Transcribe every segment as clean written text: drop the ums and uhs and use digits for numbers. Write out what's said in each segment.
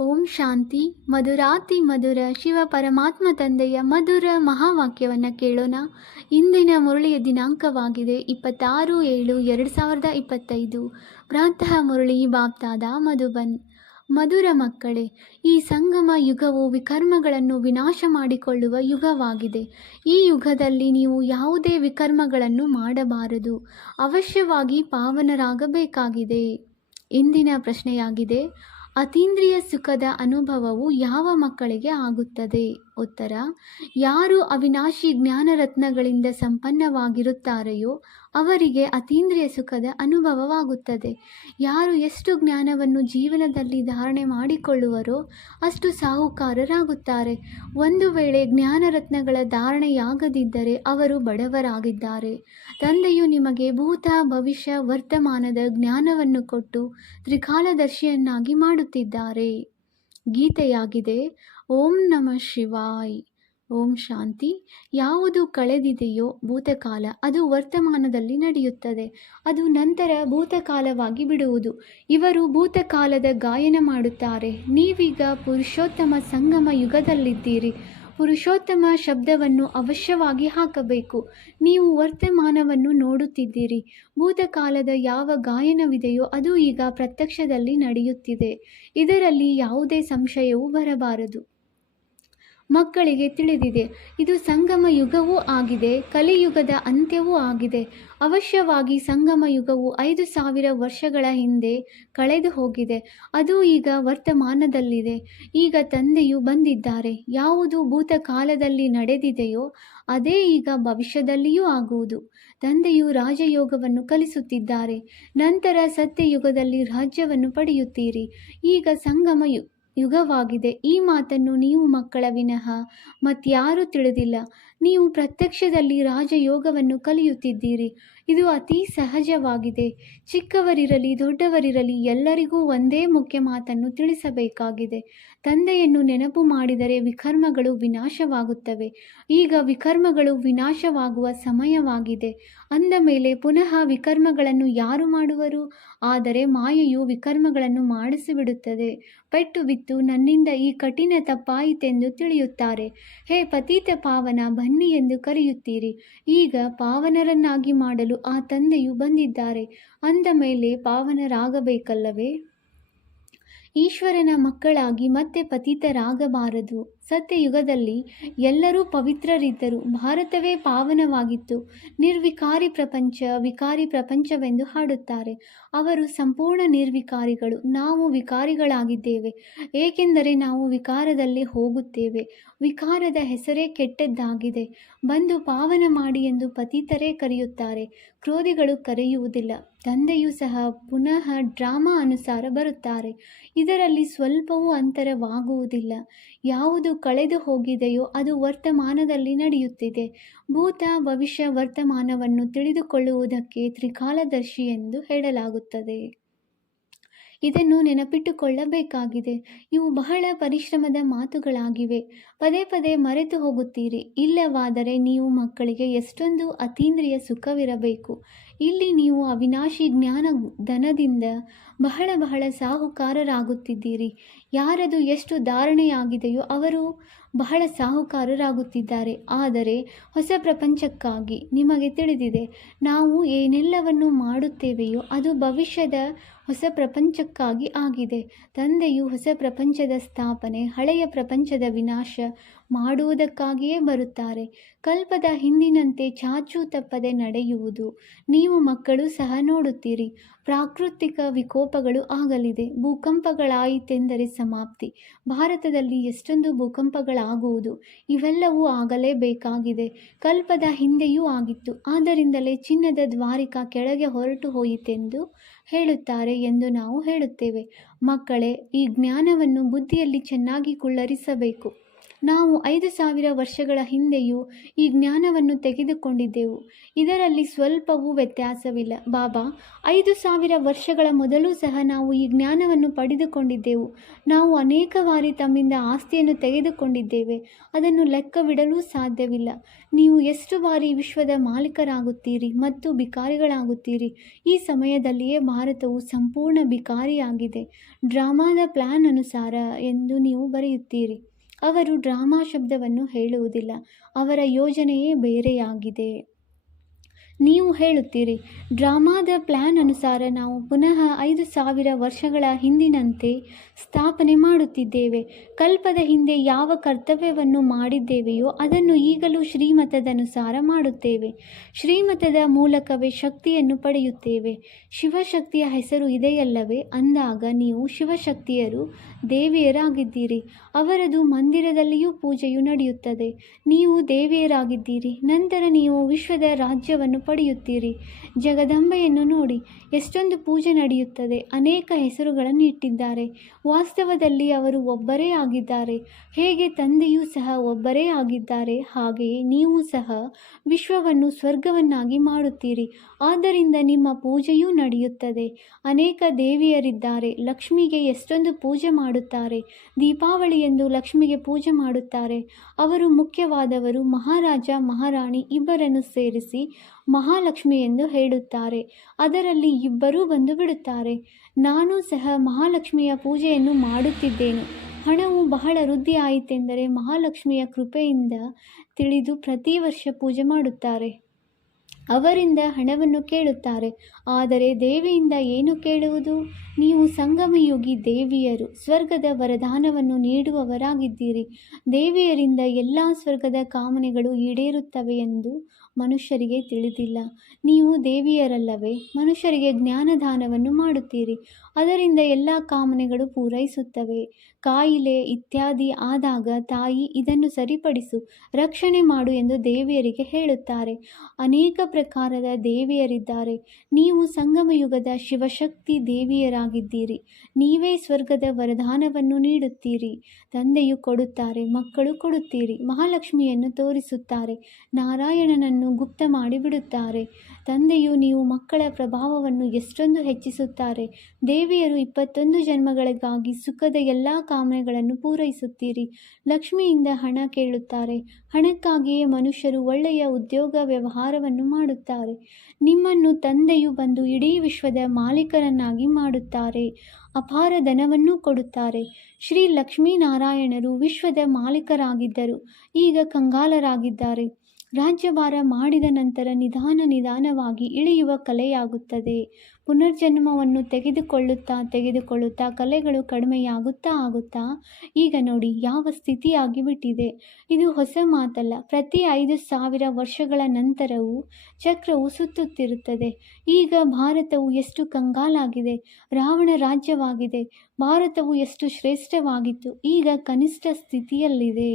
ಓಂ ಶಾಂತಿ. ಮಧುರಾತಿ ಮಧುರ ಶಿವ ಪರಮಾತ್ಮ ತಂದೆಯ ಮಧುರ ಮಹಾವಾಕ್ಯವನ್ನು ಕೇಳೋಣ. ಇಂದಿನ ಮುರಳಿಯ ದಿನಾಂಕವಾಗಿದೆ 26/7/2025. ಪ್ರಾತಃ ಮುರಳಿ ಬಾಪ್ತಾದ ಮಧುಬನ್. ಮಧುರ ಮಕ್ಕಳೇ, ಈ ಸಂಗಮ ಯುಗವು ವಿಕರ್ಮಗಳನ್ನು ವಿನಾಶ ಮಾಡಿಕೊಳ್ಳುವ ಯುಗವಾಗಿದೆ. ಈ ಯುಗದಲ್ಲಿ ನೀವು ಯಾವುದೇ ವಿಕರ್ಮಗಳನ್ನು ಮಾಡಬಾರದು. ಅವಶ್ಯವಾಗಿ ಪಾವನರಾಗಬೇಕಾಗಿದೆ. ಇಂದಿನ ಪ್ರಶ್ನೆಯಾಗಿದೆ, ಅತೀಂದ್ರಿಯ ಸುಖದ ಅನುಭವವು ಯಾವ ಮಕ್ಕಳಿಗೆ ಆಗುತ್ತದೆ? ಉತ್ತರ: ಯಾರು ಅವಿನಾಶಿ ಜ್ಞಾನರತ್ನಗಳಿಂದ ಸಂಪನ್ನವಾಗಿರುತ್ತಾರೆಯೋ ಅವರಿಗೆ ಅತೀಂದ್ರಿಯ ಸುಖದ ಅನುಭವವಾಗುತ್ತದೆ. ಯಾರು ಎಷ್ಟು ಜ್ಞಾನವನ್ನು ಜೀವನದಲ್ಲಿ ಧಾರಣೆ ಮಾಡಿಕೊಳ್ಳುವರೋ ಅಷ್ಟು ಸಾಹುಕಾರರಾಗುತ್ತಾರೆ. ಒಂದು ವೇಳೆ ಜ್ಞಾನರತ್ನಗಳ ಧಾರಣೆಯಾಗದಿದ್ದರೆ ಅವರು ಬಡವರಾಗಿದ್ದಾರೆ. ತಂದೆಯು ನಿಮಗೆ ಭೂತ, ಭವಿಷ್ಯ, ವರ್ತಮಾನದ ಜ್ಞಾನವನ್ನು ಕೊಟ್ಟು ತ್ರಿಕಾಲದರ್ಶಿಯನ್ನಾಗಿ ಮಾಡುತ್ತಿದ್ದಾರೆ. ಗೀತೆಯಾಗಿದೆ: ಓಂ ನಮಃ ಶಿವಾಯ್. ಓಂ ಶಾಂತಿ. ಯಾವುದು ಕಳೆದಿದೆಯೋ ಭೂತಕಾಲ, ಅದು ವರ್ತಮಾನದಲ್ಲಿ ನಡೆಯುತ್ತದೆ. ಅದು ನಂತರ ಭೂತಕಾಲವಾಗಿ ಬಿಡುವುದು. ಇವರು ಭೂತಕಾಲದ ಗಾಯನ ಮಾಡುತ್ತಾರೆ. ನೀವೀಗ ಪುರುಷೋತ್ತಮ ಸಂಗಮ ಯುಗದಲ್ಲಿದ್ದೀರಿ. ಪುರುಷೋತ್ತಮ ಶಬ್ದವನ್ನು ಅವಶ್ಯವಾಗಿ ಹಾಕಬೇಕು. ನೀವು ವರ್ತಮಾನವನ್ನು ನೋಡುತ್ತಿದ್ದೀರಿ. ಭೂತಕಾಲದ ಯಾವ ಗಾಯನವಿದೆಯೋ ಅದು ಈಗ ಪ್ರತ್ಯಕ್ಷದಲ್ಲಿ ನಡೆಯುತ್ತಿದೆ. ಇದರಲ್ಲಿ ಯಾವುದೇ ಸಂಶಯವೂ ಬರಬಾರದು. ಮಕ್ಕಳಿಗೆ ತಿಳಿದಿದೆ, ಇದು ಸಂಗಮ ಯುಗವೂ ಆಗಿದೆ, ಕಲಿಯುಗದ ಅಂತ್ಯವೂ ಆಗಿದೆ. ಅವಶ್ಯವಾಗಿ ಸಂಗಮ ಯುಗವು 5000 ವರ್ಷಗಳ ಹಿಂದೆ ಕಳೆದು ಹೋಗಿದೆ. ಅದು ಈಗ ವರ್ತಮಾನದಲ್ಲಿದೆ. ಈಗ ತಂದೆಯು ಬಂದಿದ್ದಾರೆ. ಯಾವುದು ಭೂತಕಾಲದಲ್ಲಿ ನಡೆದಿದೆಯೋ ಅದೇ ಈಗ ಭವಿಷ್ಯದಲ್ಲಿಯೂ ಆಗುವುದು. ತಂದೆಯು ರಾಜಯೋಗವನ್ನು ಕಲಿಸುತ್ತಿದ್ದಾರೆ. ನಂತರ ಸತ್ಯಯುಗದಲ್ಲಿ ರಾಜ್ಯವನ್ನು ಪಡೆಯುತ್ತೀರಿ. ಈಗ ಸಂಗಮ ಯುಗವಾಗಿದೆ. ಈ ಮಾತನ್ನು ನೀವು ಮಕ್ಕಳ ವಿನಃ ಮತ್ಯಾರೂ ತಿಳಿದಿಲ್ಲ. ನೀವು ಪ್ರತ್ಯಕ್ಷದಲ್ಲಿ ರಾಜಯೋಗವನ್ನು ಕಲಿಯುತ್ತಿದ್ದೀರಿ. ಇದು ಅತಿ ಸಹಜವಾಗಿದೆ. ಚಿಕ್ಕವರಿರಲಿ ದೊಡ್ಡವರಿರಲಿ ಎಲ್ಲರಿಗೂ ಒಂದೇ ಮುಖ್ಯ ಮಾತನ್ನು ತಿಳಿಸಬೇಕಾಗಿದೆ. ತಂದೆಯನ್ನು ನೆನಪು ಮಾಡಿದರೆ ವಿಕರ್ಮಗಳು ವಿನಾಶವಾಗುತ್ತವೆ. ಈಗ ವಿಕರ್ಮಗಳು ವಿನಾಶವಾಗುವ ಸಮಯವಾಗಿದೆ. ಅಂದ ಮೇಲೆ ಪುನಃ ವಿಕರ್ಮಗಳನ್ನು ಯಾರು ಮಾಡುವರು? ಆದರೆ ಮಾಯೆಯು ವಿಕರ್ಮಗಳನ್ನು ಮಾಡಿಸಿಬಿಡುತ್ತದೆ. ಪೆಟ್ಟು ಬಿತ್ತು ನನ್ನಿಂದ ಈ ಕಠಿಣ ತಪ್ಪಾಯಿತೆಂದು ತಿಳಿಯುತ್ತಾರೆ. ಹೇ ಪತೀತ ಪಾವನ, ಬನ್ನಿ ಎಂದು ಕರೆಯುತ್ತೀರಿ. ಈಗ ಪಾವನರನ್ನಾಗಿ ಮಾಡಲು ಆ ತಂದೆಯು ಬಂದಿದ್ದಾರೆ. ಅಂದ ಮೇಲೆ ಪಾವನರಾಗಬೇಕಲ್ಲವೇ? ಈಶ್ವರನ ಮಕ್ಕಳಾಗಿ ಮತ್ತೆ ಪತಿತರಾಗಬಾರದು. ಸತ್ಯಯುಗದಲ್ಲಿ ಎಲ್ಲರೂ ಪವಿತ್ರರಿದ್ದರು. ಭಾರತವೇ ಪಾವನವಾಗಿತ್ತು. ನಿರ್ವಿಕಾರಿ ಪ್ರಪಂಚ ವಿಕಾರಿ ಪ್ರಪಂಚವೆಂದು ಹಾಡುತ್ತಾರೆ. ಅವರು ಸಂಪೂರ್ಣ ನಿರ್ವಿಕಾರಿಗಳು. ನಾವು ವಿಕಾರಿಗಳಾಗಿದ್ದೇವೆ, ಏಕೆಂದರೆ ನಾವು ವಿಕಾರದಲ್ಲಿ ಹೋಗುತ್ತೇವೆ. ವಿಕಾರದ ಹೆಸರೇ ಕೆಟ್ಟದ್ದಾಗಿದೆ. ಬಂದು ಪಾವನ ಮಾಡಿ ಎಂದು ಪತಿತರೇ ಕರೆಯುತ್ತಾರೆ. ಕ್ರೋಧಿಗಳು ಕರೆಯುವುದಿಲ್ಲ. ತಂದೆಯೂ ಸಹ ಪುನಃ ಡ್ರಾಮಾ ಅನುಸಾರ ಬರುತ್ತಾರೆ. ಇದರಲ್ಲಿ ಸ್ವಲ್ಪವೂ ಅಂತರವಾಗುವುದಿಲ್ಲ. ಯಾವುದು ಕಳೆದು ಹೋಗಿದೆಯೋ ಅದು ವರ್ತಮಾನದಲ್ಲಿ ನಡೆಯುತ್ತಿದೆ. ಭೂತ, ಭವಿಷ್ಯ, ವರ್ತಮಾನವನ್ನು ತಿಳಿದುಕೊಳ್ಳುವುದಕ್ಕೆ ತ್ರಿಕಾಲದರ್ಶಿ ಎಂದು ಹೇಳಲಾಗುತ್ತದೆ. ಇದನ್ನು ನೆನಪಿಟ್ಟುಕೊಳ್ಳಬೇಕಾಗಿದೆ. ಇವು ಬಹಳ ಪರಿಶ್ರಮದ ಮಾತುಗಳಾಗಿವೆ. ಪದೇ ಪದೇ ಮರೆತು ಹೋಗುತ್ತೀರಿ. ಇಲ್ಲವಾದರೆ ನೀವು ಮಕ್ಕಳಿಗೆ ಎಷ್ಟೊಂದು ಅತೀಂದ್ರಿಯ ಸುಖವಿರಬೇಕು. ಇಲ್ಲಿ ನೀವು ಅವಿನಾಶಿ ಜ್ಞಾನ ಧನದಿಂದ ಬಹಳ ಬಹಳ ಸಾಹುಕಾರರಾಗುತ್ತಿದ್ದೀರಿ. ಯಾರದು ಎಷ್ಟು ಧಾರಣೆಯಾಗಿದೆಯೋ ಅವರು ಬಹಳ ಸಾಹುಕಾರರಾಗುತ್ತಿದ್ದಾರೆ. ಆದರೆ ಹೊಸ ಪ್ರಪಂಚಕ್ಕಾಗಿ ನಿಮಗೆ ತಿಳಿದಿದೆ, ನಾವು ಏನೆಲ್ಲವನ್ನು ಮಾಡುತ್ತೇವೆಯೋ ಅದು ಭವಿಷ್ಯದ ಹೊಸ ಪ್ರಪಂಚಕ್ಕಾಗಿ ಆಗಿದೆ. ತಂದೆಯು ಹೊಸ ಪ್ರಪಂಚದ ಸ್ಥಾಪನೆ, ಹಳೆಯ ಪ್ರಪಂಚದ ವಿನಾಶ ಮಾಡುವುದಕ್ಕಾಗಿಯೇ ಬರುತ್ತಾರೆ. ಕಲ್ಪದ ಹಿಂದಿನಂತೆ ಚಾಚೂ ತಪ್ಪದೆ ನಡೆಯುವುದು ನೀವು ಮಕ್ಕಳು ಸಹ ನೋಡುತ್ತೀರಿ. ಪ್ರಾಕೃತಿಕ ವಿಕೋಪಗಳು ಆಗಲಿದೆ. ಭೂಕಂಪಗಳಾಯಿತೆಂದರೆ ಸಮಾಪ್ತಿ. ಭಾರತದಲ್ಲಿ ಎಷ್ಟೊಂದು ಭೂಕಂಪಗಳಾಗುವುದು. ಇವೆಲ್ಲವೂ ಆಗಲೇಬೇಕಾಗಿದೆ. ಕಲ್ಪದ ಹಿಂದೆಯೂ ಆಗಿತ್ತು. ಆದ್ದರಿಂದಲೇ ಚಿನ್ನದ ದ್ವಾರಿಕಾ ಕೆಳಗೆ ಹೊರಟು ಹೋಯಿತೆಂದು ಹೇಳುತ್ತಾರೆ ಎಂದು ನಾವು ಹೇಳುತ್ತೇವೆ. ಮಕ್ಕಳೇ, ಈ ಜ್ಞಾನವನ್ನು ಬುದ್ಧಿಯಲ್ಲಿ ಚೆನ್ನಾಗಿ ಕುಳ್ಳರಿಸಬೇಕು. ನಾವು 5,000 ವರ್ಷಗಳ ಹಿಂದೆಯೂ ಈ ಜ್ಞಾನವನ್ನು ತೆಗೆದುಕೊಂಡಿದ್ದೆವು. ಇದರಲ್ಲಿ ಸ್ವಲ್ಪವೂ ವ್ಯತ್ಯಾಸವಿಲ್ಲ. ಬಾಬಾ, 5,000 ವರ್ಷಗಳ ಮೊದಲೂ ಸಹ ನಾವು ಈ ಜ್ಞಾನವನ್ನು ಪಡೆದುಕೊಂಡಿದ್ದೆವು. ನಾವು ಅನೇಕ ಬಾರಿ ತಮ್ಮಿಂದ ಆಸ್ತಿಯನ್ನು ತೆಗೆದುಕೊಂಡಿದ್ದೇವೆ. ಅದನ್ನು ಲೆಕ್ಕವಿಡಲೂ ಸಾಧ್ಯವಿಲ್ಲ. ನೀವು ಎಷ್ಟು ಬಾರಿ ವಿಶ್ವದ ಮಾಲೀಕರಾಗುತ್ತೀರಿ ಮತ್ತು ಬಿಕಾರಿಗಳಾಗುತ್ತೀರಿ. ಈ ಸಮಯದಲ್ಲಿಯೇ ಭಾರತವು ಸಂಪೂರ್ಣ ಬಿಕಾರಿಯಾಗಿದೆ. ಡ್ರಾಮಾದ ಪ್ಲಾನ್ ಅನುಸಾರ ಎಂದು ನೀವು ಬರೆಯುತ್ತೀರಿ. ಅವರು ಡ್ರಾಮಾ ಶಬ್ದವನ್ನು ಹೇಳುವುದಿಲ್ಲ. ಅವರ ಯೋಜನೆಯೇ ಬೇರೆಯಾಗಿದೆ. ನೀವು ಹೇಳುತ್ತೀರಿ, ಡ್ರಾಮಾದ ಪ್ಲಾನ್ ಅನುಸಾರ ನಾವು ಪುನಃ 5,000 ವರ್ಷಗಳ ಹಿಂದಿನಂತೆ ಸ್ಥಾಪನೆ ಮಾಡುತ್ತಿದ್ದೇವೆ. ಕಲ್ಪದ ಹಿಂದೆ ಯಾವ ಕರ್ತವ್ಯವನ್ನು ಮಾಡಿದ್ದೇವೆಯೋ ಅದನ್ನು ಈಗಲೂ ಶ್ರೀಮತದನುಸಾರ ಮಾಡುತ್ತೇವೆ. ಶ್ರೀಮತದ ಮೂಲಕವೇ ಶಕ್ತಿಯನ್ನು ಪಡೆಯುತ್ತೇವೆ. ಶಿವಶಕ್ತಿಯ ಹೆಸರು ಇದೆಯಲ್ಲವೇ? ಅಂದಾಗ ನೀವು ಶಿವಶಕ್ತಿಯರು ದೇವಿಯರಾಗಿದ್ದೀರಿ. ಅವರದು ಮಂದಿರದಲ್ಲಿಯೂ ಪೂಜೆಯು ನಡೆಯುತ್ತದೆ. ನೀವು ದೇವಿಯರಾಗಿದ್ದೀರಿ. ನಂತರ ನೀವು ವಿಶ್ವದ ರಾಜ್ಯವನ್ನು ಪಡೆಯುತ್ತೀರಿ. ಜಗದಂಬೆಯನ್ನು ನೋಡಿ, ಎಷ್ಟೊಂದು ಪೂಜೆ ನಡೆಯುತ್ತದೆ. ಅನೇಕ ಹೆಸರುಗಳನ್ನು ಇಟ್ಟಿದ್ದಾರೆ. ವಾಸ್ತವದಲ್ಲಿ ಅವರು ಒಬ್ಬರೇ ಆಗಿದ್ದಾರೆ. ಹೇಗೆ ತಂದೆಯೂ ಸಹ ಒಬ್ಬರೇ ಆಗಿದ್ದಾರೆ, ಹಾಗೆಯೇ ನೀವು ಸಹ ವಿಶ್ವವನ್ನು ಸ್ವರ್ಗವನ್ನಾಗಿ ಮಾಡುತ್ತೀರಿ. ಆದ್ದರಿಂದ ನಿಮ್ಮ ಪೂಜೆಯೂ ನಡೆಯುತ್ತದೆ. ಅನೇಕ ದೇವಿಯರಿದ್ದಾರೆ. ಲಕ್ಷ್ಮಿಗೆ ಎಷ್ಟೊಂದು ಪೂಜೆ ಮಾಡುತ್ತಾರೆ. ದೀಪಾವಳಿ ಎಂದು ಲಕ್ಷ್ಮಿಗೆ ಪೂಜೆ ಮಾಡುತ್ತಾರೆ. ಅವರು ಮುಖ್ಯವಾದವರು. ಮಹಾರಾಜ ಮಹಾರಾಣಿ ಇಬ್ಬರನ್ನು ಸೇರಿಸಿ ಮಹಾಲಕ್ಷ್ಮಿ ಎಂದು ಹೇಳುತ್ತಾರೆ. ಅದರಲ್ಲಿ ಇಬ್ಬರೂ ಬಂದು ಬಿಡುತ್ತಾರೆ. ನಾನು ಸಹ ಮಹಾಲಕ್ಷ್ಮಿಯ ಪೂಜೆಯನ್ನು ಮಾಡುತ್ತಿದ್ದೇನೆ. ಹಣವು ಬಹಳ ವೃದ್ಧಿ ಆಯಿತೆಂದರೆ ಮಹಾಲಕ್ಷ್ಮಿಯ ಕೃಪೆಯಿಂದ ತಿಳಿದು ಪ್ರತಿ ವರ್ಷ ಪೂಜೆ ಮಾಡುತ್ತಾರೆ. ಅವರಿಂದ ಹಣವನ್ನು ಕೇಳುತ್ತಾರೆ. ಆದರೆ ದೇವಿಯಿಂದ ಏನು ಕೇಳುವುದು? ನೀವು ಸಂಗಮಯುಗಿ ದೇವಿಯರು, ಸ್ವರ್ಗದ ವರದಾನವನ್ನು ನೀಡುವವರಾಗಿದ್ದೀರಿ. ದೇವಿಯರಿಂದ ಎಲ್ಲ ಸ್ವರ್ಗದ ಕಾಮನೆಗಳು ಈಡೇರುತ್ತವೆ ಎಂದು ಮನುಷ್ಯರಿಗೆ ತಿಳಿದಿಲ್ಲ. ನೀವು ದೇವಿಯರಲ್ಲವೇ? ಮನುಷ್ಯರಿಗೆ ಜ್ಞಾನದಾನವನ್ನು ಮಾಡುತ್ತೀರಿ. ಅದರಿಂದ ಎಲ್ಲ ಕಾಮನೆಗಳು ಪೂರೈಸುತ್ತವೆ. ಕಾಯಿಲೆ ಇತ್ಯಾದಿ ಆದಾಗ ತಾಯಿ, ಇದನ್ನು ಸರಿಪಡಿಸು, ರಕ್ಷಣೆ ಮಾಡು ಎಂದು ದೇವಿಯರಿಗೆ ಹೇಳುತ್ತಾರೆ. ಅನೇಕ ಪ್ರಕಾರದ ದೇವಿಯರಿದ್ದಾರೆ. ನೀವು ಸಂಗಮಯುಗದ ಶಿವಶಕ್ತಿ ದೇವಿಯರಾಗಿದ್ದೀರಿ. ನೀವೇ ಸ್ವರ್ಗದ ವರದಾನವನ್ನು ನೀಡುತ್ತೀರಿ. ತಂದೆಯು ಕೊಡುತ್ತಾರೆ, ಮಕ್ಕಳು ಕೊಡುತ್ತೀರಿ. ಮಹಾಲಕ್ಷ್ಮಿಯನ್ನು ತೋರಿಸುತ್ತಾರೆ, ನಾರಾಯಣನನ್ನು ಗುಪ್ತ ಮಾಡಿಬಿಡುತ್ತಾರೆ. ತಂದೆಯು ನೀವು ಮಕ್ಕಳ ಪ್ರಭಾವವನ್ನು ಎಷ್ಟೊಂದು ಹೆಚ್ಚಿಸುತ್ತಾರೆ. ದೇವಿಯರು 21 ಜನ್ಮಗಳಿಗಾಗಿ ಸುಖದ ಎಲ್ಲ ಕಾಮನೆಗಳನ್ನು ಪೂರೈಸುತ್ತೀರಿ. ಲಕ್ಷ್ಮಿಯಿಂದ ಹಣ ಕೇಳುತ್ತಾರೆ. ಹಣಕ್ಕಾಗಿಯೇ ಮನುಷ್ಯರು ಒಳ್ಳೆಯ ಉದ್ಯೋಗ ವ್ಯವಹಾರವನ್ನು ಮಾಡುತ್ತಾರೆ. ನಿಮ್ಮನ್ನು ತಂದೆಯು ಬಂದು ಇಡೀ ವಿಶ್ವದ ಮಾಲೀಕರನ್ನಾಗಿ ಮಾಡುತ್ತಾರೆ. ಅಪಾರ ಧನವನ್ನೂ ಕೊಡುತ್ತಾರೆ. ಶ್ರೀ ಲಕ್ಷ್ಮೀನಾರಾಯಣರು ವಿಶ್ವದ ಮಾಲೀಕರಾಗಿದ್ದರು. ಈಗ ಕಂಗಾಲರಾಗಿದ್ದಾರೆ. ರಾಜ್ಯಭಾರ ಮಾಡಿದ ನಂತರ ನಿಧಾನವಾಗಿ ಇಳಿಯುವ ಕಲೆಯಾಗುತ್ತದೆ. ಪುನರ್ಜನ್ಮವನ್ನು ತೆಗೆದುಕೊಳ್ಳುತ್ತಾ ಕಲೆಗಳು ಕಡಿಮೆಯಾಗುತ್ತಾ ಆಗುತ್ತಾ ಈಗ ನೋಡಿ ಯಾವ ಸ್ಥಿತಿಯಾಗಿ ಬಿಟ್ಟಿದೆ. ಇದು ಹೊಸ ಮಾತಲ್ಲ. ಪ್ರತಿ 5,000 ವರ್ಷಗಳ ನಂತರವೂ ಚಕ್ರವು ಸುತ್ತುತ್ತಿರುತ್ತದೆ. ಈಗ ಭಾರತವು ಎಷ್ಟು ಕಂಗಾಲಾಗಿದೆ. ರಾವಣ ರಾಜ್ಯವಾಗಿದೆ. ಭಾರತವು ಎಷ್ಟು ಶ್ರೇಷ್ಠವಾಗಿತ್ತು, ಈಗ ಕನಿಷ್ಠ ಸ್ಥಿತಿಯಲ್ಲಿದೆ.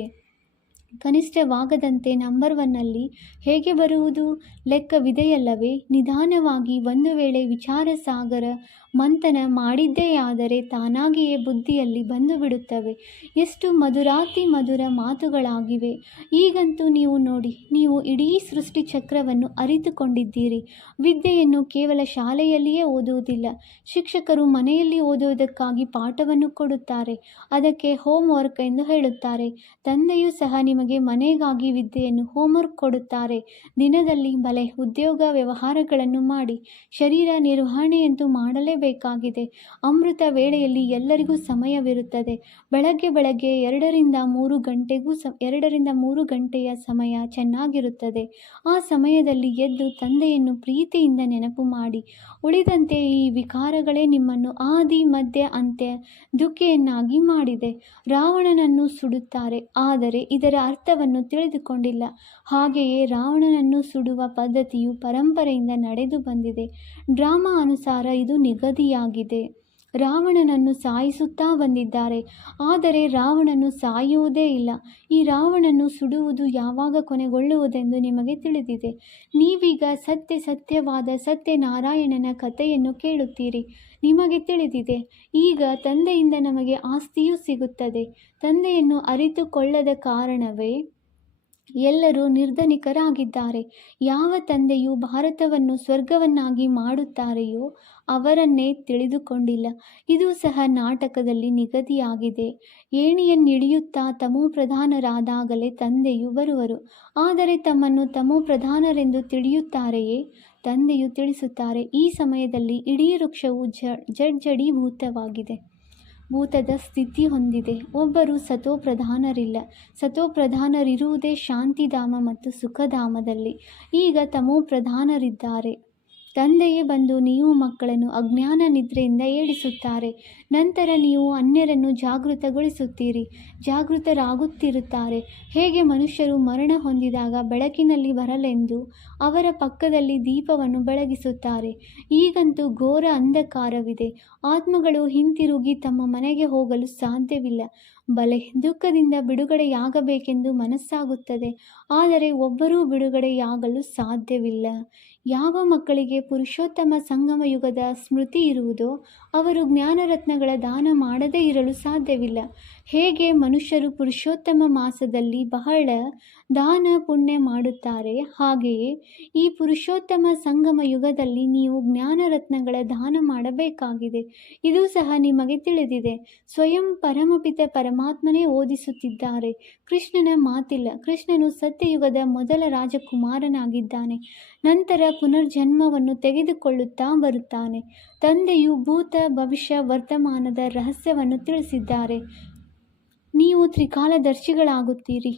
ಕನಿಷ್ಠವಾಗದಂತೆ ನಂಬರ್ 1ನಲ್ಲಿ ಹೇಗೆ ಬರುವುದು? ಲೆಕ್ಕವಿದೆಯಲ್ಲವೇ? ನಿಧಾನವಾಗಿ ಒಂದು ವೇಳೆ ವಿಚಾರ ಸಾಗರ ಮಂಥನ ಮಾಡಿದ್ದೆಯಾದರೆ ತಾನಾಗಿಯೇ ಬುದ್ಧಿಯಲ್ಲಿ ಬಂದು ಬಿಡುತ್ತವೆ. ಎಷ್ಟು ಮಧುರಾತಿ ಮಧುರ ಮಾತುಗಳಾಗಿವೆ. ಈಗಂತೂ ನೀವು ನೋಡಿ, ನೀವು ಇಡೀ ಸೃಷ್ಟಿ ಚಕ್ರವನ್ನು ಅರಿತುಕೊಂಡಿದ್ದೀರಿ. ವಿದ್ಯೆಯನ್ನು ಕೇವಲ ಶಾಲೆಯಲ್ಲಿಯೇ ಓದುವುದಿಲ್ಲ. ಶಿಕ್ಷಕರು ಮನೆಯಲ್ಲಿ ಓದುವುದಕ್ಕಾಗಿ ಪಾಠವನ್ನು ಕೊಡುತ್ತಾರೆ. ಅದಕ್ಕೆ ಹೋಮ್ ವರ್ಕ್ ಎಂದು ಹೇಳುತ್ತಾರೆ. ತಂದೆಯೂ ಸಹ ನಿಮಗೆ ಮನೆಗಾಗಿ ವಿದ್ಯೆಯನ್ನು ಹೋಮ್ವರ್ಕ್ ಕೊಡುತ್ತಾರೆ. ದಿನದಲ್ಲಿ ಬಲೆ ಉದ್ಯೋಗ ವ್ಯವಹಾರಗಳನ್ನು ಮಾಡಿ ಶರೀರ ನಿರ್ವಹಣೆಯಂತೂ ಮಾಡಲೇಬೇಕಾಗಿದೆ. ಅಮೃತ ವೇಳೆಯಲ್ಲಿ ಎಲ್ಲರಿಗೂ ಸಮಯವಿರುತ್ತದೆ. ಬೆಳಗ್ಗೆ 2ರಿಂದ 3 ಗಂಟೆಯ ಸಮಯ ಚೆನ್ನಾಗಿರುತ್ತದೆ. ಆ ಸಮಯದಲ್ಲಿ ಎದ್ದು ತಂದೆಯನ್ನು ಪ್ರೀತಿಯಿಂದ ನೆನಪು ಮಾಡಿ. ಉಳಿದಂತೆ ಈ ವಿಕಾರಗಳೇ ನಿಮ್ಮನ್ನು ಆದಿ ಮಧ್ಯ ಅಂತ್ಯ ದುಃಖಿಯನ್ನಾಗಿ ಮಾಡಿದೆ. ರಾವಣನನ್ನು ಸುಡುತ್ತಾರೆ, ಆದರೆ ಇದರ ಅರ್ಥವನ್ನು ತಿಳಿದುಕೊಂಡಿಲ್ಲ. ಹಾಗೆಯೇ ರಾವಣನನ್ನು ಸುಡುವ ಪದ್ಧತಿಯು ಪರಂಪರೆಯಿಂದ ನಡೆದು ಬಂದಿದೆ. ಡ್ರಾಮಾ ಅನುಸಾರ ಇದು ನಿಗದಿಯಾಗಿದೆ. ರಾವಣನನ್ನು ಸಾಯಿಸುತ್ತಾ ಬಂದಿದ್ದಾರೆ. ಆದರೆ ರಾವಣನು ಸಾಯುವುದೇ ಇಲ್ಲ. ಈ ರಾವಣನು ಸುಡುವುದು ಯಾವಾಗ ಕೊನೆಗೊಳ್ಳುವುದೆಂದು ನಿಮಗೆ ತಿಳಿದಿದೆ. ನೀವೀಗ ಸತ್ಯವಾದ ಸತ್ಯನಾರಾಯಣನ ಕಥೆಯನ್ನು ಕೇಳುತ್ತೀರಿ. ನಿಮಗೆ ತಿಳಿದಿದೆ, ಈಗ ತಂದೆಯಿಂದ ನಮಗೆ ಆಸ್ತಿಯೂ ಸಿಗುತ್ತದೆ. ತಂದೆಯನ್ನು ಅರಿತುಕೊಳ್ಳದ ಕಾರಣವೇ ಎಲ್ಲರೂ ನಿರ್ಧನಿಕರಾಗಿದ್ದಾರೆ. ಯಾವ ತಂದೆಯು ಭಾರತವನ್ನು ಸ್ವರ್ಗವನ್ನಾಗಿ ಮಾಡುತ್ತಾರೆಯೋ ಅವರನ್ನೇ ತಿಳಿದುಕೊಂಡಿಲ್ಲ. ಇದು ಸಹ ನಾಟಕದಲ್ಲಿ ನಿಗದಿಯಾಗಿದೆ. ಏಣಿಯನ್ನಿಳಿಯುತ್ತಾ ತಮೋಪ್ರಧಾನರಾದಾಗಲೇ ತಂದೆಯು ಬರುವರು. ಆದರೆ ತಮ್ಮನ್ನು ತಮೋಪ್ರಧಾನರೆಂದು ತಿಳಿಯುತ್ತಾರೆಯೇ? ತಂದೆಯು ತಿಳಿಸುತ್ತಾರೆ, ಈ ಸಮಯದಲ್ಲಿ ಇಡೀ ವೃಕ್ಷವು ಭೂತದ ಸ್ಥಿತಿ ಹೊಂದಿದೆ. ಒಬ್ಬರು ಸತೋಪ್ರಧಾನರಿಲ್ಲ. ಸತೋಪ್ರಧಾನರಿರುವುದೇ ಶಾಂತಿಧಾಮ ಮತ್ತು ಸುಖಧಾಮದಲ್ಲಿ. ಈಗ ತಮೋಪ್ರಧಾನರಿದ್ದಾರೆ. ತಂದೆಯೇ ಬಂದು ನೀವು ಮಕ್ಕಳನ್ನು ಅಜ್ಞಾನ ನಿದ್ರೆಯಿಂದ ಏಳಿಸುತ್ತಾರೆ. ನಂತರ ನೀವು ಅನ್ಯರನ್ನು ಜಾಗೃತಗೊಳಿಸುತ್ತೀರಿ. ಜಾಗೃತರಾಗುತ್ತಿರುತ್ತಾರೆ. ಹೇಗೆ ಮನುಷ್ಯರು ಮರಣ ಹೊಂದಿದಾಗ ಬೆಳಕಿನಲ್ಲಿ ಬರಲೆಂದು ಅವರ ಪಕ್ಕದಲ್ಲಿ ದೀಪವನ್ನು ಬೆಳಗಿಸುತ್ತಾರೆ. ಈಗಂತೂ ಘೋರ ಅಂಧಕಾರವಿದೆ. ಆತ್ಮಗಳು ಹಿಂತಿರುಗಿ ತಮ್ಮ ಮನೆಗೆ ಹೋಗಲು ಸಾಧ್ಯವಿಲ್ಲ. ಬಲೆ ದುಃಖದಿಂದ ಬಿಡುಗಡೆಯಾಗಬೇಕೆಂದು ಮನಸ್ಸಾಗುತ್ತದೆ. ಆದರೆ ಒಬ್ಬರೂ ಬಿಡುಗಡೆಯಾಗಲು ಸಾಧ್ಯವಿಲ್ಲ. ಯಾವ ಮಕ್ಕಳಿಗೆ ಪುರುಷೋತ್ತಮ ಸಂಗಮ ಯುಗದ ಸ್ಮೃತಿ ಇರುವುದೋ ಅವರು ಜ್ಞಾನರತ್ನಗಳ ದಾನ ಮಾಡದೇ ಇರಲು ಸಾಧ್ಯವಿಲ್ಲ. ಹೇಗೆ ಮನುಷ್ಯರು ಪುರುಷೋತ್ತಮ ಮಾಸದಲ್ಲಿ ಬಹಳ ದಾನ ಪುಣ್ಯ ಮಾಡುತ್ತಾರೆ, ಹಾಗೆಯೇ ಈ ಪುರುಷೋತ್ತಮ ಸಂಗಮ ಯುಗದಲ್ಲಿ ನೀವು ಜ್ಞಾನರತ್ನಗಳ ದಾನ ಮಾಡಬೇಕಾಗಿದೆ. ಇದು ಸಹ ನಿಮಗೆ ತಿಳಿದಿದೆ. ಸ್ವಯಂ ಪರಮಪಿತ ಪರಮಾತ್ಮನೇ ಓದಿಸುತ್ತಿದ್ದಾರೆ. ಕೃಷ್ಣನ ಮಾತಿಲ್ಲ. ಕೃಷ್ಣನು ಸತ್ಯಯುಗದ ಮೊದಲ ರಾಜಕುಮಾರನಾಗಿದ್ದಾನೆ. ನಂತರ ಪುನರ್ಜನ್ಮವನ್ನು ತೆಗೆದುಕೊಳ್ಳುತ್ತಾ ಬರುತ್ತಾನೆ. ತಂದೆಯು ಭೂತ ಭವಿಷ್ಯ ವರ್ತಮಾನದ ರಹಸ್ಯವನ್ನು ತಿಳಿಸಿದ್ದಾರೆ. ನೀವು ತ್ರಿಕಾಲದರ್ಶಿಗಳಾಗುತ್ತೀರಿ.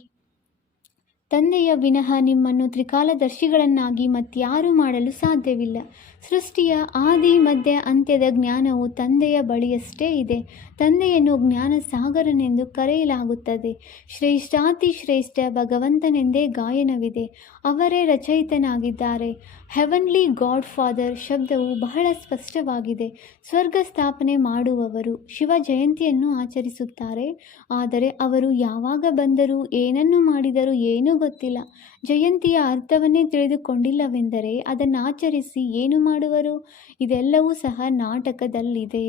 ತಂದೆಯ ವಿನಃ ನಿಮ್ಮನ್ನು ತ್ರಿಕಾಲದರ್ಶಿಗಳನ್ನಾಗಿ ಮತ್ಯಾರೂ ಮಾಡಲು ಸಾಧ್ಯವಿಲ್ಲ. ಸೃಷ್ಟಿಯ ಆದಿ ಮಧ್ಯ ಅಂತ್ಯದ ಜ್ಞಾನವು ತಂದೆಯ ಬಳಿಯಷ್ಟೇ ಇದೆ. ತಂದೆಯನ್ನು ಜ್ಞಾನ ಸಾಗರನೆಂದು ಕರೆಯಲಾಗುತ್ತದೆ. ಶ್ರೇಷ್ಠಾತಿ ಶ್ರೇಷ್ಠ ಭಗವಂತನೆಂದೇ ಗಾಯನವಿದೆ. ಅವರೇ ರಚಯಿತನಾಗಿದ್ದಾರೆ. ಹೆವನ್ಲಿ ಗಾಡ್ ಫಾದರ್ ಶಬ್ದವು ಬಹಳ ಸ್ಪಷ್ಟವಾಗಿದೆ. ಸ್ವರ್ಗ ಸ್ಥಾಪನೆ ಮಾಡುವವರು ಶಿವ ಜಯಂತಿಯನ್ನು ಆಚರಿಸುತ್ತಾರೆ. ಆದರೆ ಅವರು ಯಾವಾಗ ಬಂದರು, ಏನನ್ನು ಮಾಡಿದರು ಏನೂ ಗೊತ್ತಿಲ್ಲ. ಜಯಂತಿಯ ಅರ್ಥವನ್ನೇ ತಿಳಿದುಕೊಂಡಿಲ್ಲವೆಂದರೆ ಅದನ್ನು ಆಚರಿಸಿ ಏನು ಮಾಡುವರು? ಇದೆಲ್ಲವೂ ಸಹ ನಾಟಕದಲ್ಲಿದೆ.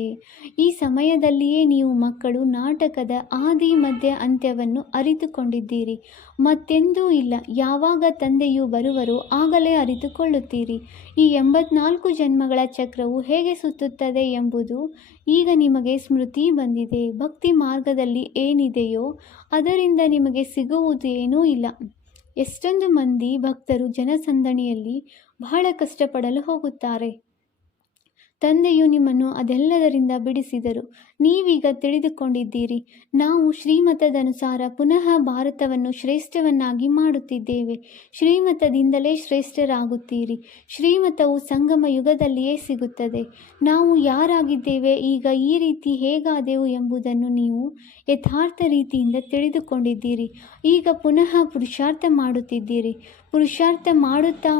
ಈ ಸಮಯದಲ್ಲಿಯೇ ನೀವು ಮಕ್ಕಳು ನಾಟಕದ ಆದಿ ಮಧ್ಯ ಅಂತ್ಯವನ್ನು ಅರಿತುಕೊಂಡಿದ್ದೀರಿ. ಮತ್ತೆಂದೂ ಇಲ್ಲ. ಯಾವಾಗ ತಂದೆಯು ಬರುವರೋ ಆಗಲೇ ಅರಿತುಕೊಳ್ಳುತ್ತೀರಿ. ಈ 84 ಜನ್ಮಗಳ ಚಕ್ರವು ಹೇಗೆ ಸುತ್ತುತ್ತದೆ ಎಂಬುದು ಈಗ ನಿಮಗೆ ಸ್ಮೃತಿ ಬಂದಿದೆ. ಭಕ್ತಿ ಮಾರ್ಗದಲ್ಲಿ ಏನಿದೆಯೋ ಅದರಿಂದ ನಿಮಗೆ ಸಿಗುವುದೇನೂ ಇಲ್ಲ. ಎಷ್ಟೊಂದು ಮಂದಿ ಭಕ್ತರು ಜನಸಂದಣಿಯಲ್ಲಿ ಬಹಳ ಕಷ್ಟಪಡಲು ಹೋಗುತ್ತಾರೆ. ತಂದೆಯು ನಿಮ್ಮನ್ನು ಅದೆಲ್ಲದರಿಂದ ಬಿಡಿಸಿದರು. ನೀವೀಗ ತಿಳಿದುಕೊಂಡಿದ್ದೀರಿ. ನಾವು ಶ್ರೀಮತದನುಸಾರ ಪುನಃ ಭಾರತವನ್ನು ಶ್ರೇಷ್ಠವನ್ನಾಗಿ ಮಾಡುತ್ತಿದ್ದೇವೆ. ಶ್ರೀಮತದಿಂದಲೇ ಶ್ರೇಷ್ಠರಾಗುತ್ತೀರಿ. ಶ್ರೀಮತವು ಸಂಗಮ ಯುಗದಲ್ಲಿಯೇ ಸಿಗುತ್ತದೆ. ನಾವು ಯಾರಾಗಿದ್ದೇವೆ, ಈಗ ಈ ರೀತಿ ಹೇಗಾದೆವು ಎಂಬುದನ್ನು ನೀವು ಯಥಾರ್ಥ ರೀತಿಯಿಂದ ತಿಳಿದುಕೊಂಡಿದ್ದೀರಿ. ಈಗ ಪುನಃ ಪುರುಷಾರ್ಥ ಮಾಡುತ್ತಿದ್ದೀರಿ. ಪುರುಷಾರ್ಥ ಮಾಡುತ್ತಾ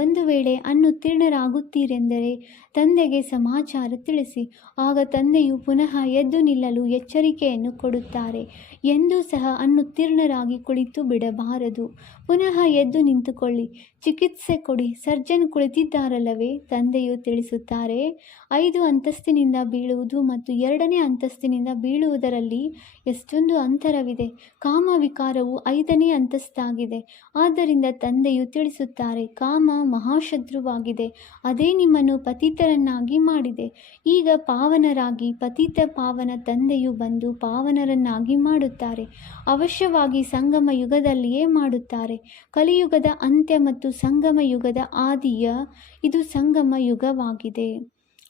ಒಂದು ವೇಳೆ ಅನುತ್ತೀರ್ಣರಾಗುತ್ತೀರೆಂದರೆ ತಂದೆಗೆ ಸಮಾಚಾರ ತಿಳಿಸಿ. ಆಗ ತಂದೆಯು ಪುನಃ ಎದ್ದು ನಿಲ್ಲಲು ಎಚ್ಚರಿಕೆಯನ್ನು ಕೊಡುತ್ತಾರೆ. ಎಂದೂ ಸಹ ಅನುತ್ತೀರ್ಣರಾಗಿ ಕುಳಿತು ಬಿಡಬಾರದು. ಪುನಃ ಎದ್ದು ನಿಂತುಕೊಳ್ಳಿ, ಚಿಕಿತ್ಸೆ ಕೊಡಿ. ಸರ್ಜನ್ ಕುಳಿತಿದ್ದಾರಲ್ಲವೇ? ತಂದೆಯು ತಿಳಿಸುತ್ತಾರೆ, 5 ಅಂತಸ್ತಿನಿಂದ ಬೀಳುವುದು ಮತ್ತು 2ನೇ ಅಂತಸ್ತಿನಿಂದ ಬೀಳುವುದರಲ್ಲಿ ಎಷ್ಟೊಂದು ಅಂತರವಿದೆ. ಕಾಮ ವಿಕಾರವು 5ನೇ ಅಂತಸ್ತಾಗಿದೆ. ಆದ್ದರಿಂದ ತಂದೆಯು ತಿಳಿಸುತ್ತಾರೆ, ಕಾಮ ಮಹಾಶತ್ರುವಾಗಿದೆ. ಅದೇ ನಿಮ್ಮನ್ನು ಪತಿತರನ್ನಾಗಿ ಮಾಡಿದೆ. ಈಗ ಪಾವನರಾಗಿ ಪತಿತ ಪಾವನ ತಂದೆಯು ಬಂದು ಪಾವನರನ್ನಾಗಿ ಮಾಡುತ್ತಾರೆ. ಅವಶ್ಯವಾಗಿ ಸಂಗಮ ಯುಗದಲ್ಲಿಯೇ ಮಾಡುತ್ತಾರೆ. ಕಲಿಯುಗದ ಅಂತ್ಯ ಮತ್ತು ಸಂಗಮ ಯುಗದ ಆದಿಯ ಇದು ಸಂಗಮ ಯುಗವಾಗಿದೆ.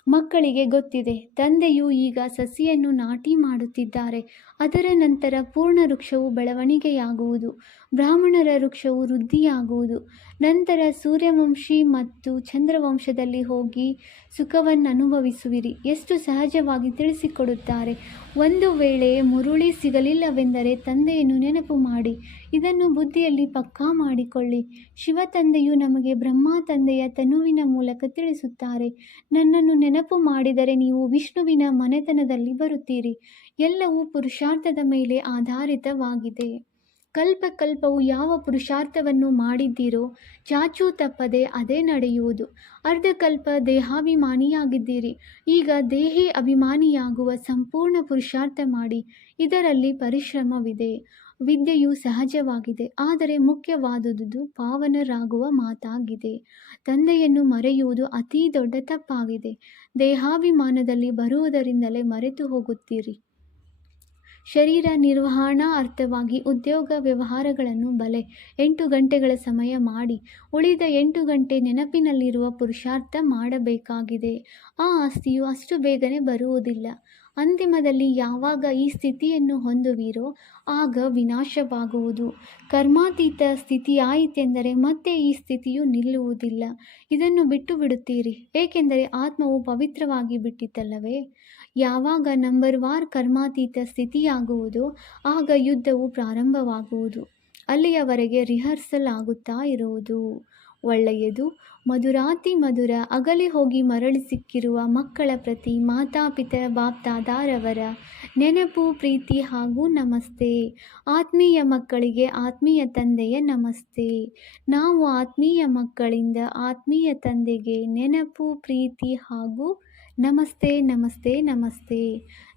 ಮಕ್ಕಳಿಗೆ ಗೊತ್ತಿದೆ, ತಂದೆಯು ಈಗ ಸಸಿಯನ್ನು ನಾಟಿ ಮಾಡುತ್ತಿದ್ದಾರೆ. ಅದರ ನಂತರ ಪೂರ್ಣ ವೃಕ್ಷವು ಬೆಳವಣಿಗೆಯಾಗುವುದು. ಬ್ರಾಹ್ಮಣರ ವೃಕ್ಷವು ವೃದ್ಧಿಯಾಗುವುದು. ನಂತರ ಸೂರ್ಯವಂಶಿ ಮತ್ತು ಚಂದ್ರವಂಶದಲ್ಲಿ ಹೋಗಿ ಸುಖವನ್ನು ಅನುಭವಿಸುವಿರಿ. ಎಷ್ಟು ಸಹಜವಾಗಿ ತಿಳಿಸಿಕೊಡುತ್ತಾರೆ. ಒಂದು ವೇಳೆ ಮುರುಳಿ ಸಿಗಲಿಲ್ಲವೆಂದರೆ ತಂದೆಯನ್ನು ನೆನಪು ಮಾಡಿ. ಇದನ್ನು ಬುದ್ಧಿಯಲ್ಲಿ ಪಕ್ಕಾ ಮಾಡಿಕೊಳ್ಳಿ. ಶಿವ ತಂದೆಯು ನಮಗೆ ಬ್ರಹ್ಮ ತಂದೆಯ ತನುವಿನ ಮೂಲಕ ತಿಳಿಸುತ್ತಾರೆ. ನನ್ನನ್ನು ನೆನಪು ಮಾಡಿದರೆ ನೀವು ವಿಷ್ಣುವಿನ ಮನೆತನದಲ್ಲಿ ಬರುತ್ತೀರಿ. ಎಲ್ಲವೂ ಪುರುಷಾರ್ಥದ ಮೇಲೆ ಆಧಾರಿತವಾಗಿದೆ. ಕಲ್ಪಕಲ್ಪವು ಯಾವ ಪುರುಷಾರ್ಥವನ್ನು ಮಾಡಿದ್ದೀರೋ ಚಾಚೂ ತಪ್ಪದೆ ಅದೇ ನಡೆಯುವುದು. ಅರ್ಧಕಲ್ಪ ದೇಹಾಭಿಮಾನಿಯಾಗಿದ್ದೀರಿ, ಈಗ ದೇಹಿ ಅಭಿಮಾನಿಯಾಗುವ ಸಂಪೂರ್ಣ ಪುರುಷಾರ್ಥ ಮಾಡಿ. ಇದರಲ್ಲಿ ಪರಿಶ್ರಮವಿದೆ. ವಿದ್ಯೆಯು ಸಹಜವಾಗಿದೆ, ಆದರೆ ಮುಖ್ಯವಾದುದು ಪಾವನರಾಗುವ ಮಾತಾಗಿದೆ. ತಂದೆಯನ್ನು ಮರೆಯುವುದು ಅತೀ ದೊಡ್ಡ ತಪ್ಪಾಗಿದೆ. ದೇಹಾಭಿಮಾನದಲ್ಲಿ ಬರುವುದರಿಂದಲೇ ಮರೆತು ಹೋಗುತ್ತೀರಿ. ಶರೀರ ನಿರ್ವಹಣಾ ಅರ್ಥವಾಗಿ ಉದ್ಯೋಗ ವ್ಯವಹಾರಗಳನ್ನು ಬಲೆ 8 ಗಂಟೆಗಳ ಸಮಯ ಮಾಡಿ, ಉಳಿದ 8 ಗಂಟೆ ನೆನಪಿನಲ್ಲಿರುವ ಪುರುಷಾರ್ಥ ಮಾಡಬೇಕಾಗಿದೆ. ಆ ಆಸ್ತಿಯು ಅಷ್ಟು ಬೇಗನೆ ಬರುವುದಿಲ್ಲ. ಅಂತಿಮದಲ್ಲಿ ಯಾವಾಗ ಈ ಸ್ಥಿತಿಯನ್ನು ಹೊಂದುವಿರೋ ಆಗ ವಿನಾಶವಾಗುವುದು. ಕರ್ಮಾತೀತ ಸ್ಥಿತಿಯಾಯಿತೆಂದರೆ ಮತ್ತೆ ಈ ಸ್ಥಿತಿಯು ನಿಲ್ಲುವುದಿಲ್ಲ. ಇದನ್ನು ಬಿಟ್ಟು ಬಿಡುತ್ತೀರಿ, ಏಕೆಂದರೆ ಆತ್ಮವು ಪವಿತ್ರವಾಗಿ ಬಿಟ್ಟಿತಲ್ಲವೇ. ಯಾವಾಗ ನಂಬರ್ವಾರ್ ಕರ್ಮಾತೀತ ಸ್ಥಿತಿಯಾಗುವುದೋ ಆಗ ಯುದ್ಧವು ಪ್ರಾರಂಭವಾಗುವುದು. ಅಲ್ಲಿಯವರೆಗೆ ರಿಹರ್ಸಲ್ ಆಗುತ್ತಾ ಇರುವುದು ಒಳ್ಳೆಯದು. ಮಧುರಾತಿ ಮಧುರ. ಅಗಲಿ ಹೋಗಿ ಮರಳಿ ಸಿಕ್ಕಿರುವ ಮಕ್ಕಳ ಪ್ರತಿ ಮಾತಾಪಿತರ ಬಾಪ್ದಾದಾರವರ ನೆನಪು, ಪ್ರೀತಿ ಹಾಗೂ ನಮಸ್ತೆ. ಆತ್ಮೀಯ ಮಕ್ಕಳಿಗೆ ಆತ್ಮೀಯ ತಂದೆಯ ನಮಸ್ತೆ. ನಾವು ಆತ್ಮೀಯ ಮಕ್ಕಳಿಂದ ಆತ್ಮೀಯ ತಂದೆಗೆ ನೆನಪು, ಪ್ರೀತಿ ಹಾಗೂ ನಮಸ್ತೆ ನಮಸ್ತೆ ನಮಸ್ತೆ.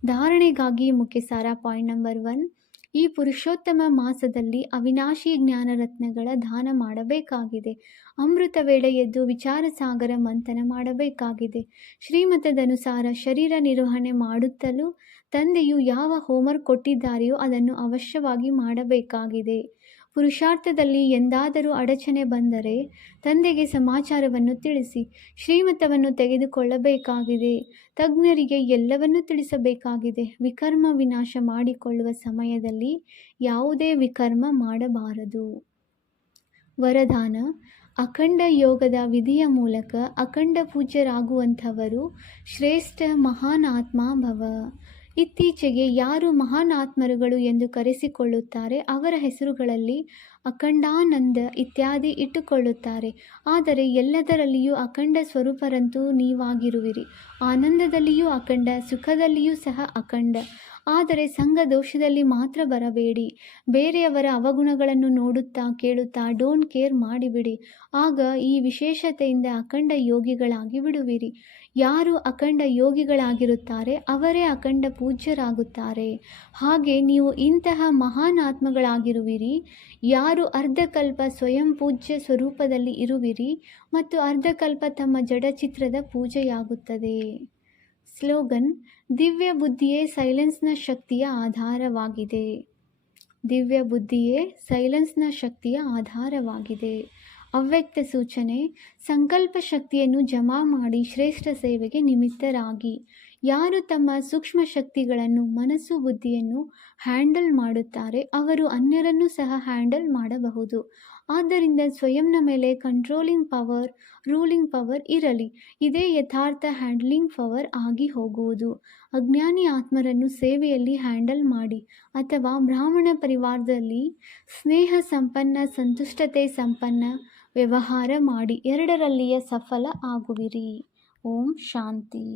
ಧಾರಣೆಗಾಗಿ ಮುಖ್ಯಸಾರ ಪಾಯಿಂಟ್ ನಂಬರ್ 1. ಈ ಪುರುಷೋತ್ತಮ ಮಾಸದಲ್ಲಿ ಅವಿನಾಶಿ ಜ್ಞಾನರತ್ನಗಳ ದಾನ ಮಾಡಬೇಕಾಗಿದೆ. ಅಮೃತ ವೇಳೆ ಎದ್ದು ವಿಚಾರ ಸಾಗರ ಮಂಥನ ಮಾಡಬೇಕಾಗಿದೆ. ಶ್ರೀಮತದನುಸಾರ ಶರೀರ ನಿರ್ವಹಣೆ ಮಾಡುತ್ತಲೂ ತಂದೆಯು ಯಾವ ಹೋಮ್ವರ್ಕ್ ಕೊಟ್ಟಿದ್ದಾರೆಯೋ ಅದನ್ನು ಅವಶ್ಯವಾಗಿ ಮಾಡಬೇಕಾಗಿದೆ. ಪುರುಷಾರ್ಥದಲ್ಲಿ ಎಂದಾದರೂ ಅಡಚಣೆ ಬಂದರೆ ತಂದೆಗೆ ಸಮಾಚಾರವನ್ನು ತಿಳಿಸಿ ಶ್ರೀಮತವನ್ನು ತೆಗೆದುಕೊಳ್ಳಬೇಕಾಗಿದೆ. ತಜ್ಞರಿಗೆ ಎಲ್ಲವನ್ನೂ ತಿಳಿಸಬೇಕಾಗಿದೆ. ವಿಕರ್ಮ ವಿನಾಶ ಮಾಡಿಕೊಳ್ಳುವ ಸಮಯದಲ್ಲಿ ಯಾವುದೇ ವಿಕರ್ಮ ಮಾಡಬಾರದು. ವರದಾನ: ಅಖಂಡ ಯೋಗದ ವಿಧಿಯ ಮೂಲಕ ಅಖಂಡ ಪೂಜ್ಯರಾಗುವಂಥವರು ಶ್ರೇಷ್ಠ ಮಹಾನ್ ಆತ್ಮ ಭವ. ಇತ್ತೀಚೆಗೆ ಯಾರು ಮಹಾನ್ ಆತ್ಮರುಗಳು ಎಂದು ಕರೆಸಿಕೊಳ್ಳುತ್ತಾರೆ ಅವರ ಹೆಸರುಗಳಲ್ಲಿ ಅಖಂಡಾನಂದ ಇತ್ಯಾದಿ ಇಟ್ಟುಕೊಳ್ಳುತ್ತಾರೆ. ಆದರೆ ಎಲ್ಲದರಲ್ಲಿಯೂ ಅಖಂಡ ಸ್ವರೂಪರಂತೂ ನೀವಾಗಿರುವಿರಿ. ಆನಂದದಲ್ಲಿಯೂ ಅಖಂಡ, ಸುಖದಲ್ಲಿಯೂ ಸಹ ಅಖಂಡ. ಆದರೆ ಸಂಘ ದೋಷದಲ್ಲಿ ಮಾತ್ರ ಬರಬೇಡಿ. ಬೇರೆಯವರ ಅವಗುಣಗಳನ್ನು ನೋಡುತ್ತಾ ಕೇಳುತ್ತಾ ಡೋಂಟ್ ಕೇರ್ ಮಾಡಿಬಿಡಿ. ಆಗ ಈ ವಿಶೇಷತೆಯಿಂದ ಅಖಂಡ ಯೋಗಿಗಳಾಗಿ ಬಿಡುವಿರಿ. ಯಾರು ಅಖಂಡ ಯೋಗಿಗಳಾಗಿರುತ್ತಾರೆ ಅವರೇ ಅಖಂಡ ಪೂಜ್ಯರಾಗುತ್ತಾರೆ. ಹಾಗೆ ನೀವು ಇಂತಹ ಮಹಾನ್ ಆತ್ಮಗಳಾಗಿರುವಿರಿ. ಯಾರು ಅರ್ಧಕಲ್ಪ ಸ್ವಯಂ ಪೂಜ್ಯ ಸ್ವರೂಪದಲ್ಲಿ ಇರುವಿರಿ ಮತ್ತು ಅರ್ಧಕಲ್ಪ ತಮ್ಮ ಜಡಚಿತ್ರದ ಪೂಜೆಯಾಗುತ್ತದೆ. ಸ್ಲೋಗನ್: ದಿವ್ಯ ಬುದ್ಧಿಯೇ ಸೈಲೆನ್ಸ್ನ ಶಕ್ತಿಯ ಆಧಾರವಾಗಿದೆ. ದಿವ್ಯ ಬುದ್ಧಿಯೇ ಸೈಲೆನ್ಸ್ನ ಶಕ್ತಿಯ ಆಧಾರವಾಗಿದೆ. ಅವ್ಯಕ್ತ ಸೂಚನೆ: ಸಂಕಲ್ಪ ಶಕ್ತಿಯನ್ನು ಜಮಾ ಮಾಡಿ ಶ್ರೇಷ್ಠ ಸೇವೆಗೆ ನಿಮಿತ್ತರಾಗಿ. ಯಾರು ತಮ್ಮ ಸೂಕ್ಷ್ಮ ಶಕ್ತಿಗಳನ್ನು, ಮನಸ್ಸು, ಬುದ್ಧಿಯನ್ನು ಹ್ಯಾಂಡಲ್ ಮಾಡುತ್ತಾರೆ ಅವರು ಅನ್ಯರನ್ನು ಸಹ ಹ್ಯಾಂಡಲ್ ಮಾಡಬಹುದು. ಆದ್ದರಿಂದ ಸ್ವಯಂನ ಮೇಲೆ ಕಂಟ್ರೋಲಿಂಗ್ ಪವರ್, ರೂಲಿಂಗ್ ಪವರ್ ಇರಲಿ. ಇದೇ ಯಥಾರ್ಥ ಹ್ಯಾಂಡ್ಲಿಂಗ್ ಪವರ್ ಆಗಿ ಹೋಗುವುದು. ಅಜ್ಞಾನಿ ಆತ್ಮರನ್ನು ಸೇವೆಯಲ್ಲಿ ಹ್ಯಾಂಡಲ್ ಮಾಡಿ ಅಥವಾ ಬ್ರಾಹ್ಮಣ ಪರಿವಾರದಲ್ಲಿ ಸ್ನೇಹ ಸಂಪನ್ನ, ಸಂತುಷ್ಟತೆ ಸಂಪನ್ನ ವ್ಯವಹಾರ ಮಾಡಿ. ಎರಡರಲ್ಲಿಯೇ ಸಫಲ ಆಗುವಿರಿ. ಓಂ ಶಾಂತಿ.